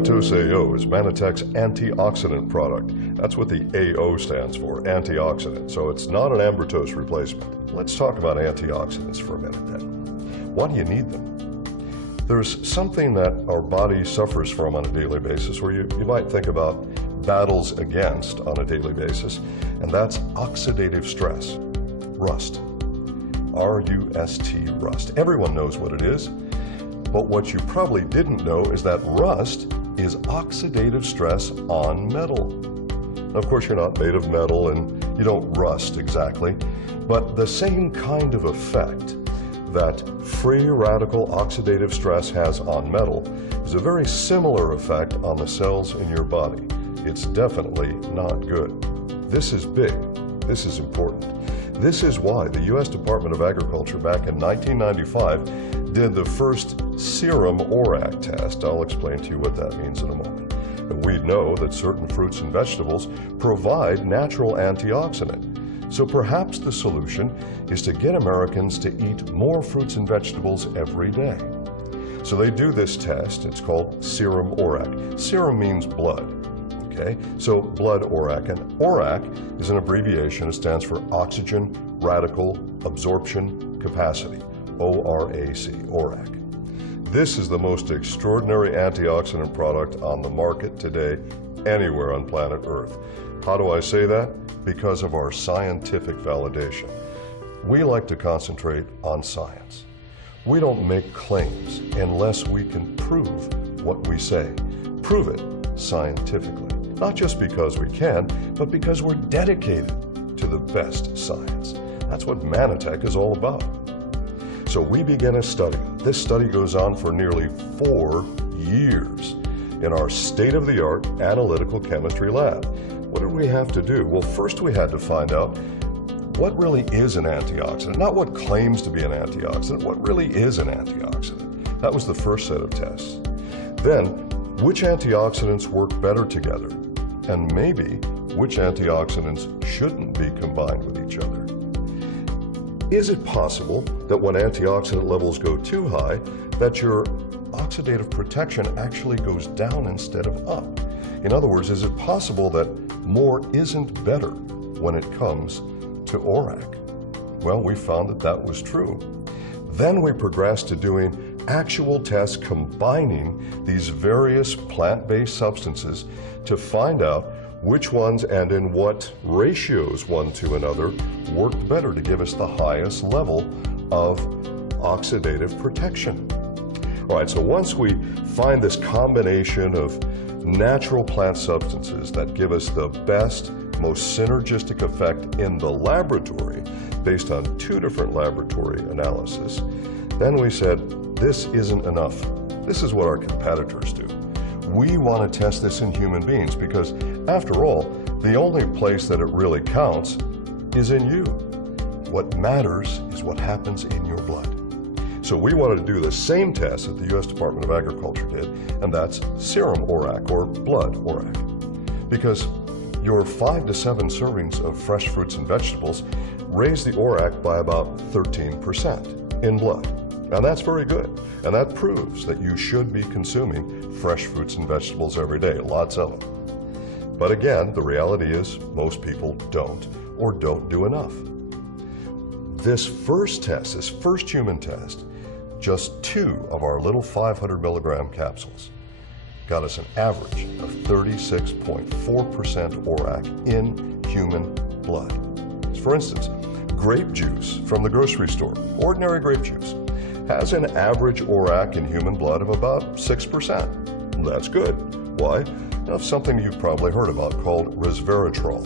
Ambritos AO is Manitech's antioxidant product. That's what the AO stands for, antioxidant. So it's not an Ambritos replacement. Let's talk about antioxidants for a minute then. Why do you need them? There's something that our body suffers from on a daily basis, where you might think about battles against on a daily basis, and that's oxidative stress, rust. R-U-S-T, rust. Everyone knows what it is. But what you probably didn't know is that rust is oxidative stress on metal. Now, of course, you're not made of metal and you don't rust exactly, but the same kind of effect that free radical oxidative stress has on metal is a very similar effect on the cells in your body. It's definitely not good. This is big. This is important. This is why the U.S. Department of Agriculture back in 1995 did the first serum ORAC test. I'll explain to you what that means in a moment. And we know that certain fruits and vegetables provide natural antioxidant. So perhaps the solution is to get Americans to eat more fruits and vegetables every day. So they do this test. It's called serum ORAC. Serum means blood. Okay, so blood ORAC, and ORAC is an abbreviation. It stands for Oxygen Radical Absorption Capacity, O-R-A-C, ORAC. This is the most extraordinary antioxidant product on the market today, anywhere on planet Earth. How do I say that? Because of our scientific validation. We like to concentrate on science. We don't make claims unless we can prove what we say. Prove it scientifically. Not just because we can, but because we're dedicated to the best science. That's what Manitech is all about. So we begin a study. This study goes on for nearly 4 years in our state-of-the-art analytical chemistry lab. What did we have to do? Well, first we had to find out what really is an antioxidant, not what claims to be an antioxidant, what really is an antioxidant. That was the first set of tests. Then, which antioxidants work better together? And maybe which antioxidants shouldn't be combined with each other. Is it possible that when antioxidant levels go too high, that your oxidative protection actually goes down instead of up? In other words, is it possible that more isn't better when it comes to ORAC? Well, we found that that was true. Then we progressed to doing actual tests combining these various plant-based substances to find out which ones and in what ratios one to another worked better to give us the highest level of oxidative protection. All right, so once we find this combination of natural plant substances that give us the best, most synergistic effect in the laboratory based on 2 different laboratory analyses, then we said, this isn't enough. This is what our competitors do. We want to test this in human beings because, after all, the only place that it really counts is in you. What matters is what happens in your blood. So we wanted to do the same test that the U.S. Department of Agriculture did, and that's serum ORAC, or blood ORAC. Because your 5 to 7 servings of fresh fruits and vegetables raise the ORAC by about 13% in blood. And that's very good. And that proves that you should be consuming fresh fruits and vegetables every day, lots of them. But again, the reality is most people don't, or don't do enough. This first test, this first human test, just 2 of our little 500 milligram capsules got us an average of 36.4% ORAC in human blood. For instance, grape juice from the grocery store, ordinary grape juice, has an average ORAC in human blood of about 6%. That's good. Why? Of something you've probably heard about called resveratrol.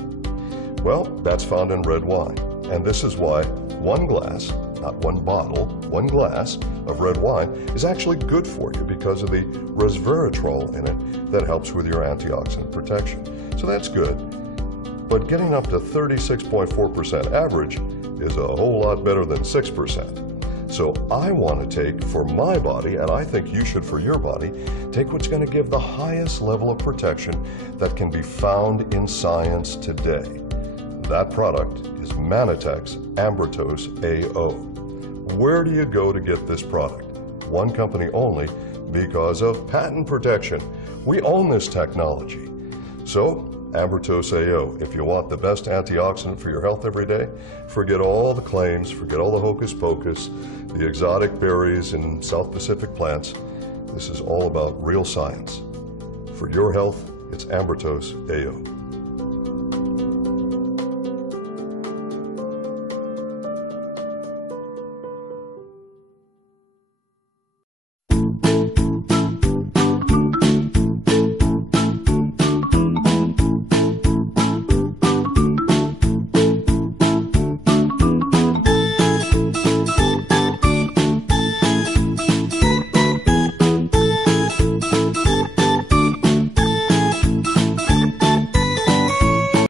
Well, that's found in red wine. And this is why 1 glass, not 1 bottle, 1 glass of red wine is actually good for you because of the resveratrol in it that helps with your antioxidant protection. So that's good. But getting up to 36.4% average is a whole lot better than 6%. So I want to take for my body, and I think you should for your body, take what's going to give the highest level of protection that can be found in science today. That product is Manitech's Ambritos AO. Where do you go to get this product? One company only, because of patent protection. We own this technology. So, Ambertose AO, if you want the best antioxidant for your health every day, forget all the claims, forget all the hocus pocus, the exotic berries and South Pacific plants. This is all about real science. For your health, it's Ambertose AO.